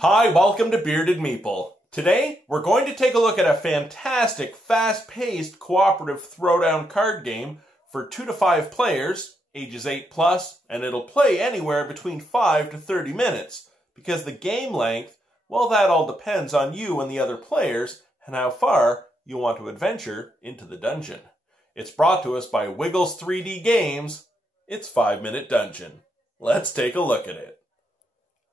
Hi, welcome to Bearded Meeple. Today, we're going to take a look at a fantastic, fast-paced, cooperative throwdown card game for 2 to 5 players, ages 8+, and it'll play anywhere between 5 to 30 minutes, because the game length, well, that all depends on you and the other players, and how far you want to adventure into the dungeon. It's brought to us by Wiggles 3D Games. It's 5 Minute Dungeon. Let's take a look at it.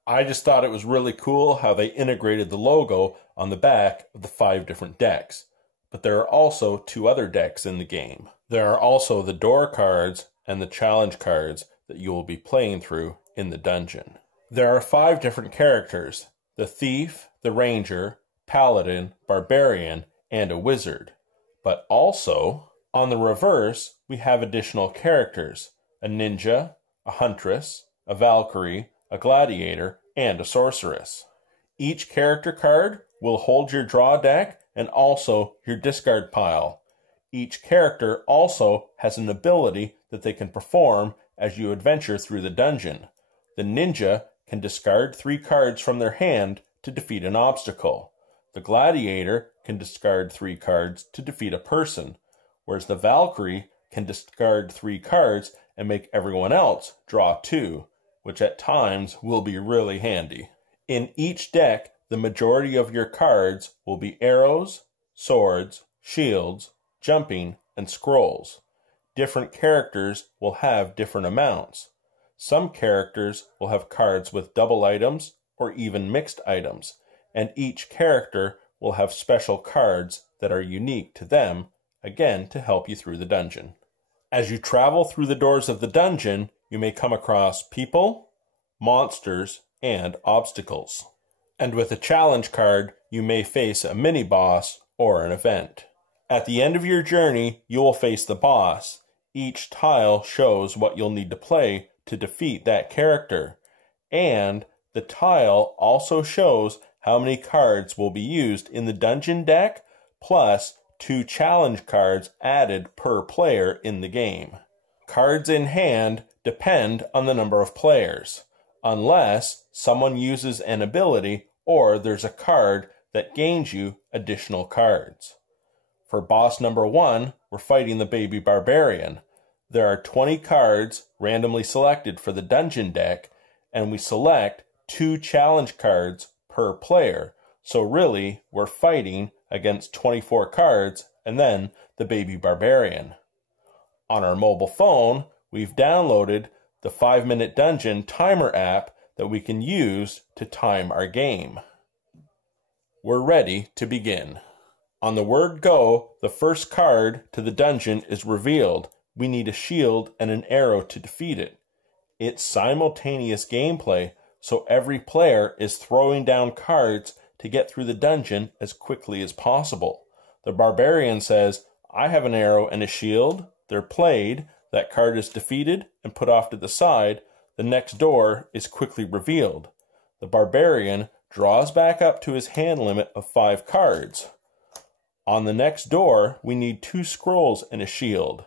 I just thought it was really cool how they integrated the logo on the back of the 5 different decks. But there are also 2 other decks in the game. There are also the door cards and the challenge cards that you will be playing through in the dungeon. There are 5 different characters: the thief, the ranger, paladin, barbarian, and a wizard. But also, on the reverse, we have additional characters: a ninja, a huntress, a valkyrie, a gladiator, and a sorceress. Each character card will hold your draw deck and also your discard pile. Each character also has an ability that they can perform as you adventure through the dungeon. The ninja can discard 3 cards from their hand to defeat an obstacle. The gladiator can discard 3 cards to defeat a person, whereas the valkyrie can discard 3 cards and make everyone else draw 2. Which at times will be really handy. In each deck, the majority of your cards will be arrows, swords, shields, jumping, and scrolls. Different characters will have different amounts. Some characters will have cards with double items or even mixed items, and each character will have special cards that are unique to them, again to help you through the dungeon. As you travel through the doors of the dungeon, you may come across people, monsters, and obstacles. And with a challenge card, you may face a mini-boss or an event. At the end of your journey, you will face the boss. Each tile shows what you'll need to play to defeat that character. And the tile also shows how many cards will be used in the dungeon deck, plus 2 challenge cards added per player in the game. Cards in hand depend on the number of players, unless someone uses an ability or there's a card that gains you additional cards. For boss number 1, we're fighting the baby barbarian. There are 20 cards randomly selected for the dungeon deck, and we select 2 challenge cards per player. So really, we're fighting against 24 cards and then the baby barbarian. On our mobile phone, we've downloaded the 5 Minute Dungeon timer app that we can use to time our game. We're ready to begin. On the word go, the first card to the dungeon is revealed. We need a shield and an arrow to defeat it. It's simultaneous gameplay, so every player is throwing down cards to get through the dungeon as quickly as possible. The barbarian says, "I have an arrow and a shield." They're played, that card is defeated and put off to the side. The next door is quickly revealed. The barbarian draws back up to his hand limit of 5 cards. On the next door, we need 2 scrolls and a shield.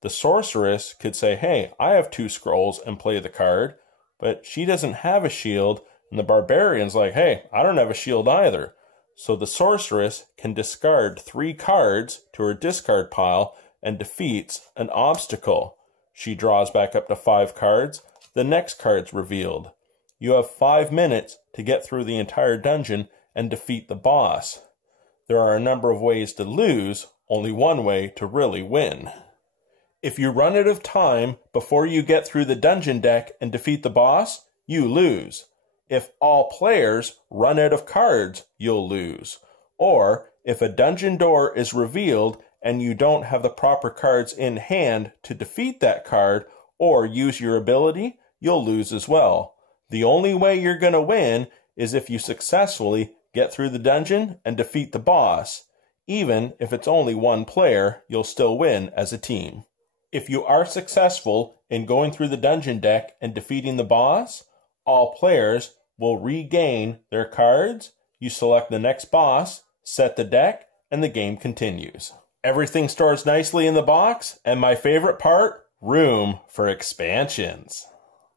The sorceress could say, "Hey, I have 2 scrolls," and play the card, but she doesn't have a shield, and the barbarian's like, "Hey, I don't have a shield either." So the sorceress can discard 3 cards to her discard pile and defeats an obstacle. She draws back up to 5 cards. The next card's revealed. You have 5 minutes to get through the entire dungeon and defeat the boss. There are a number of ways to lose, only one way to really win. If you run out of time before you get through the dungeon deck and defeat the boss, you lose. If all players run out of cards, you'll lose. Or if a dungeon door is revealed and you don't have the proper cards in hand to defeat that card or use your ability, you'll lose as well. The only way you're going to win is if you successfully get through the dungeon and defeat the boss. Even if it's only 1 player, you'll still win as a team. If you are successful in going through the dungeon deck and defeating the boss, all players will regain their cards. You select the next boss, set the deck, and the game continues. Everything stores nicely in the box, and my favorite part, room for expansions.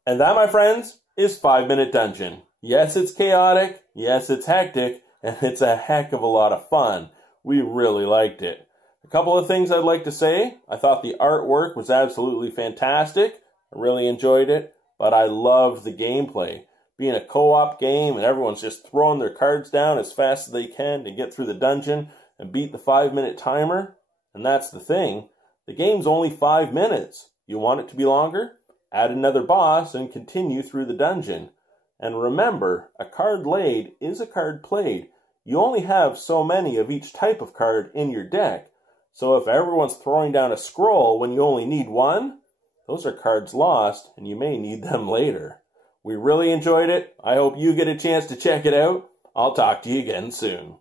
And that, my friends, is 5 Minute Dungeon. Yes, it's chaotic, yes, it's hectic, and it's a heck of a lot of fun. We really liked it. A couple of things I'd like to say. I thought the artwork was absolutely fantastic. I really enjoyed it, but I loved the gameplay. Being a co-op game and everyone's just throwing their cards down as fast as they can to get through the dungeon and beat the 5-minute timer. And that's the thing. The game's only 5 minutes. You want it to be longer? Add another boss and continue through the dungeon. And remember, a card laid is a card played. You only have so many of each type of card in your deck. So if everyone's throwing down a scroll when you only need one, those are cards lost and you may need them later. We really enjoyed it. I hope you get a chance to check it out. I'll talk to you again soon.